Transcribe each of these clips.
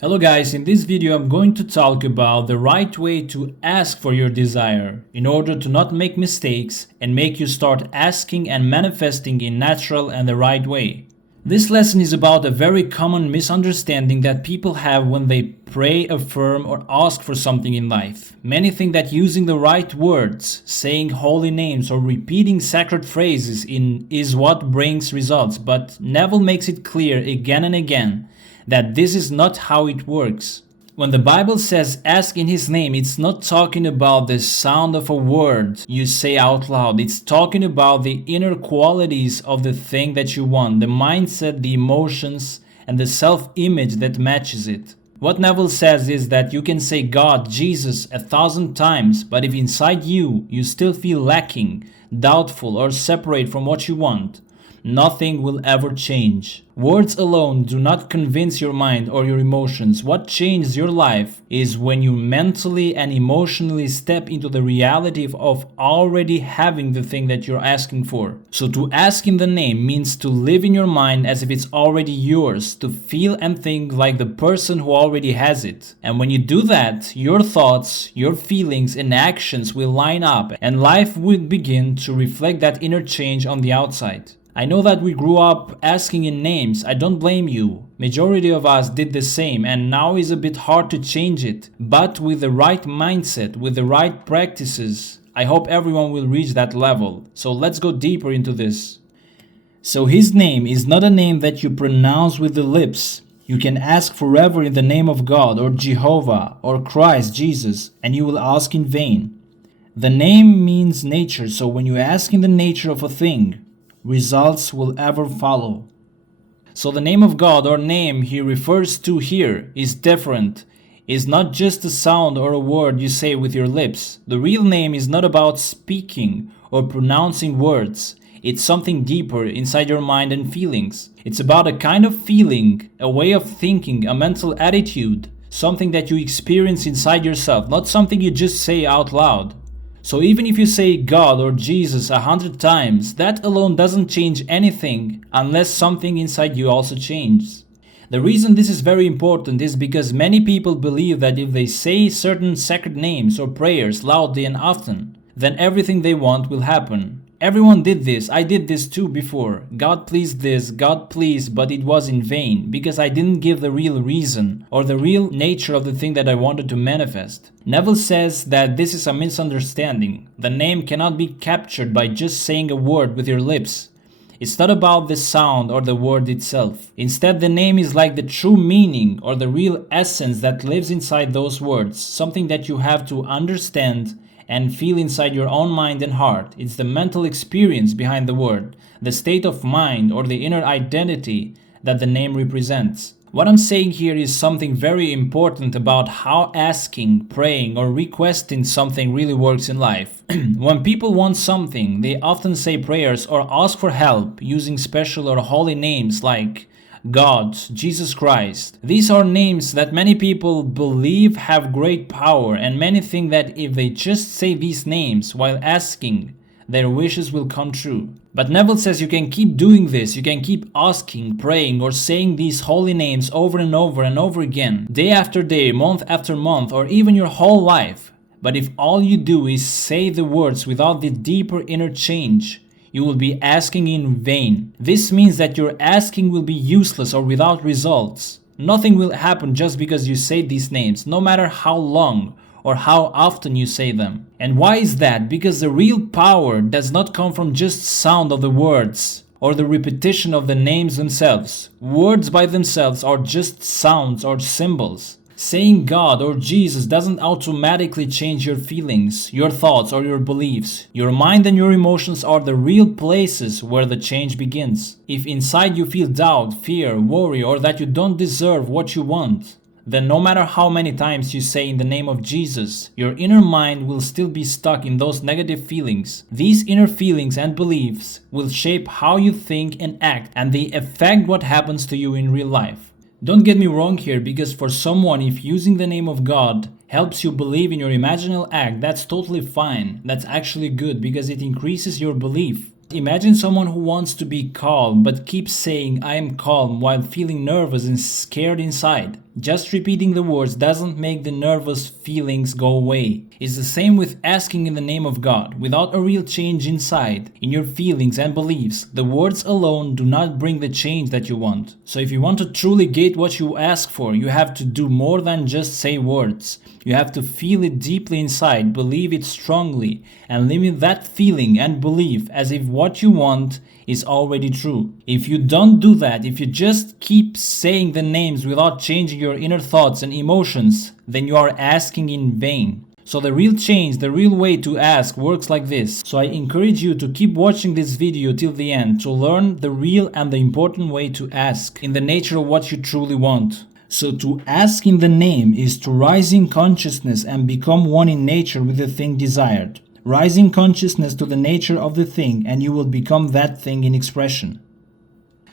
Hello guys, in this video I'm going to talk about the right way to ask for your desire in order to not make mistakes and make you start asking and manifesting in natural and the right way. This lesson is about a very common misunderstanding that people have when they pray, affirm or ask for something in life. Many think that using the right words, saying holy names or repeating sacred phrases is what brings results, but Neville makes it clear again and again that this is not how it works. When the Bible says ask in His name, it's not talking about the sound of a word you say out loud. It's talking about the inner qualities of the thing that you want, the mindset, the emotions, and the self-image that matches it. What Neville says is that you can say God, Jesus 1,000 times, but if inside you still feel lacking, doubtful, or separate from what you want, nothing will ever change. Words alone do not convince your mind or your emotions. What changes your life is when you mentally and emotionally step into the reality of already having the thing that you're asking for. So to ask in the name means to live in your mind as if it's already yours, to feel and think like the person who already has it. And when you do that, your thoughts, your feelings and actions will line up and life will begin to reflect that inner change on the outside. I know that we grew up asking in names. I don't blame you. Majority of us did the same and now is a bit hard to change it. But with the right mindset, with the right practices, I hope everyone will reach that level. So let's go deeper into this. So His name is not a name that you pronounce with the lips. You can ask forever in the name of God or Jehovah or Christ Jesus and you will ask in vain. The name means nature, so when you ask in the nature of a thing, results will ever follow. So the name of God or name He refers to here is different. It's not just a sound or a word you say with your lips. The real name is not about speaking or pronouncing words. It's something deeper inside your mind and feelings. It's about a kind of feeling, a way of thinking, a mental attitude, something that you experience inside yourself, not something you just say out loud. So even if you say God or Jesus 100 times, that alone doesn't change anything unless something inside you also changes. The reason this is very important is because many people believe that if they say certain sacred names or prayers loudly and often, then everything they want will happen. Everyone did this, I did this too before. God please this, God please, but it was in vain because I didn't give the real reason or the real nature of the thing that I wanted to manifest. Neville says that this is a misunderstanding. The name cannot be captured by just saying a word with your lips. It's not about the sound or the word itself. Instead, the name is like the true meaning or the real essence that lives inside those words, something that you have to understand and feel inside your own mind and heart. It's the mental experience behind the word, the state of mind or the inner identity that the name represents. What I'm saying here is something very important about how asking, praying or requesting something really works in life. When people want something, they often say prayers or ask for help using special or holy names like God, Jesus Christ. These are names that many people believe have great power, and many think that if they just say these names while asking, their wishes will come true. But Neville says you can keep doing this, you can keep asking, praying or saying these holy names over and over and over again, day after day, month after month, or even your whole life. But if all you do is say the words without the deeper inner change, you will be asking in vain. This means that your asking will be useless or without results. Nothing will happen just because you say these names, no matter how long or how often you say them. And why is that? Because the real power does not come from just sound of the words or the repetition of the names themselves. Words by themselves are just sounds or symbols. Saying God or Jesus doesn't automatically change your feelings, your thoughts or your beliefs. Your mind and your emotions are the real places where the change begins. If inside you feel doubt, fear, worry or that you don't deserve what you want, then no matter how many times you say in the name of Jesus, your inner mind will still be stuck in those negative feelings. These inner feelings and beliefs will shape how you think and act, and they affect what happens to you in real life. Don't get me wrong here, because for someone, if using the name of God helps you believe in your imaginal act, that's totally fine. That's actually good because it increases your belief. Imagine someone who wants to be calm but keeps saying I am calm while feeling nervous and scared inside. Just repeating the words doesn't make the nervous feelings go away. It's the same with asking in the name of God. Without a real change inside, in your feelings and beliefs, the words alone do not bring the change that you want. So if you want to truly get what you ask for, you have to do more than just say words. You have to feel it deeply inside, believe it strongly, and live in that feeling and belief as if what you want is already true. If you don't do that, if you just keep saying the names without changing your inner thoughts and emotions, then you are asking in vain. So the real change, the real way to ask works like this. So I encourage you to keep watching this video till the end to learn the real and the important way to ask in the nature of what you truly want. So to ask in the name is to rise in consciousness and become one in nature with the thing desired. Rise in consciousness to the nature of the thing and you will become that thing in expression.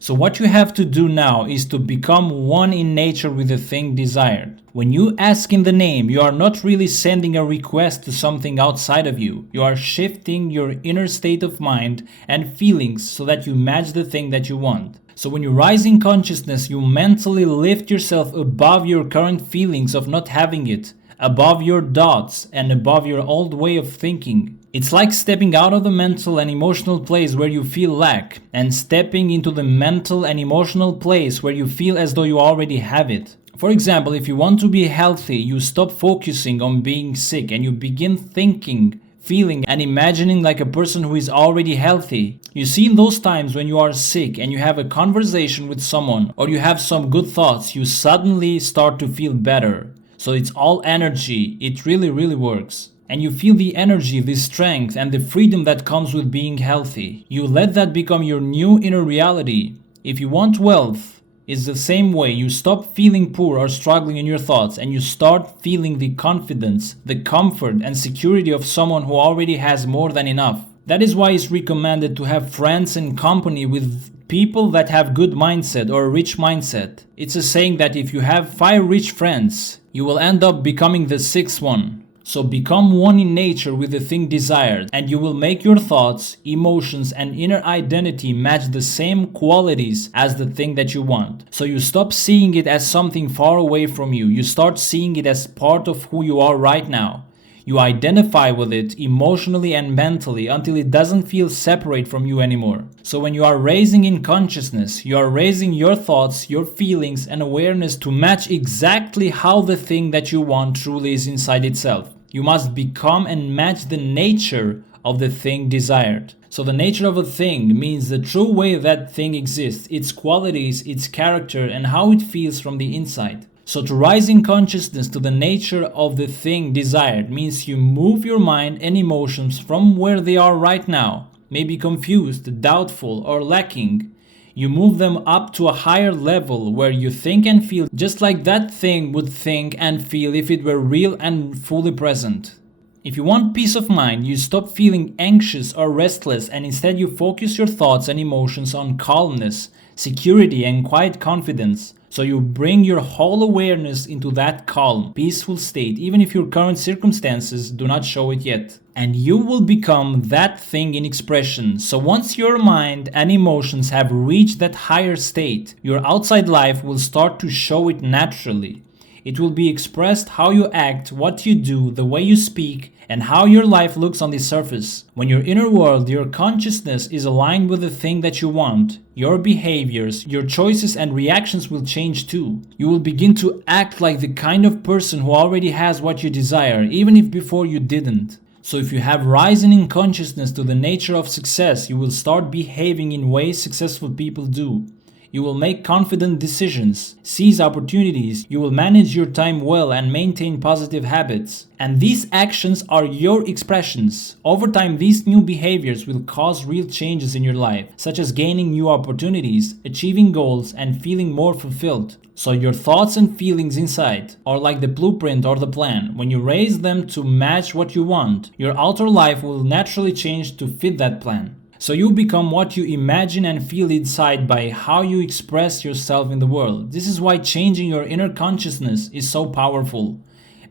So what you have to do now is to become one in nature with the thing desired. When you ask in the name, you are not really sending a request to something outside of you. You are shifting your inner state of mind and feelings so that you match the thing that you want. So when you rise in consciousness, you mentally lift yourself above your current feelings of not having it, above your thoughts and above your old way of thinking. It's like stepping out of the mental and emotional place where you feel lack and stepping into the mental and emotional place where you feel as though you already have it. For example, if you want to be healthy, you stop focusing on being sick and you begin thinking, feeling and imagining like a person who is already healthy. You see, in those times when you are sick and you have a conversation with someone or you have some good thoughts, you suddenly start to feel better. So it's all energy. It really works. And you feel the energy, the strength and the freedom that comes with being healthy. You let that become your new inner reality. If you want wealth, it's the same way. You stop feeling poor or struggling in your thoughts and you start feeling the confidence, the comfort and security of someone who already has more than enough. That is why it's recommended to have friends and company with people that have good mindset or a rich mindset. It's a saying that if you have 5 rich friends, you will end up becoming the 6th one. So become one in nature with the thing desired and you will make your thoughts, emotions and inner identity match the same qualities as the thing that you want. So you stop seeing it as something far away from you. You start seeing it as part of who you are right now. You identify with it emotionally and mentally until it doesn't feel separate from you anymore. So when you are raising in consciousness, you are raising your thoughts, your feelings and awareness to match exactly how the thing that you want truly is inside itself. You must become and match the nature of the thing desired. So the nature of a thing means the true way that thing exists, its qualities, its character and how it feels from the inside. So to rise in consciousness to the nature of the thing desired means you move your mind and emotions from where they are right now, maybe confused, doubtful or lacking. You move them up to a higher level where you think and feel just like that thing would think and feel if it were real and fully present. If you want peace of mind, you stop feeling anxious or restless and instead you focus your thoughts and emotions on calmness, security and quiet confidence. So you bring your whole awareness into that calm, peaceful state, even if your current circumstances do not show it yet. And you will become that thing in expression. So once your mind and emotions have reached that higher state, your outside life will start to show it naturally. It will be expressed how you act, what you do, the way you speak, and how your life looks on the surface. When your inner world, your consciousness is aligned with the thing that you want, your behaviors, your choices and reactions will change too. You will begin to act like the kind of person who already has what you desire, even if before you didn't. So if you have risen in consciousness to the nature of success, you will start behaving in ways successful people do. You will make confident decisions, seize opportunities, you will manage your time well and maintain positive habits. And these actions are your expressions. Over time, these new behaviors will cause real changes in your life, such as gaining new opportunities, achieving goals, and feeling more fulfilled. So your thoughts and feelings inside are like the blueprint or the plan. When you raise them to match what you want, your outer life will naturally change to fit that plan. So you become what you imagine and feel inside by how you express yourself in the world. This is why changing your inner consciousness is so powerful,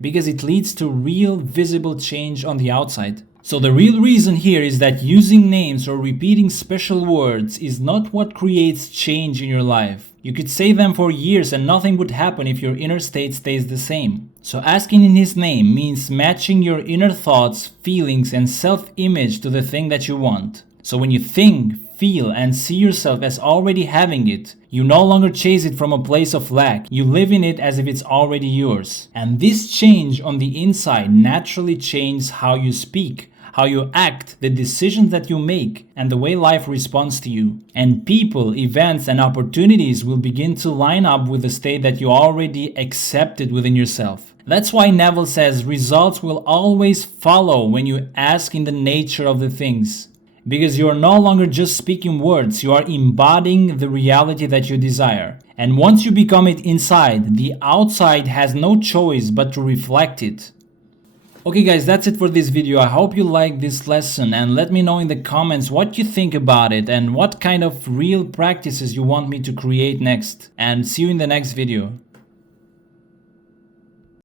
because it leads to real visible change on the outside. So the real reason here is that using names or repeating special words is not what creates change in your life. You could say them for years and nothing would happen if your inner state stays the same. So asking in His name means matching your inner thoughts, feelings, and self-image to the thing that you want. So when you think, feel, and see yourself as already having it, you no longer chase it from a place of lack. You live in it as if it's already yours. And this change on the inside naturally changes how you speak, how you act, the decisions that you make, and the way life responds to you. And people, events, and opportunities will begin to line up with the state that you already accepted within yourself. That's why Neville says results will always follow when you ask in the nature of the things. Because you are no longer just speaking words, you are embodying the reality that you desire. And once you become it inside, the outside has no choice but to reflect it. Okay guys, that's it for this video. I hope you liked this lesson and let me know in the comments what you think about it and what kind of real practices you want me to create next. And see you in the next video.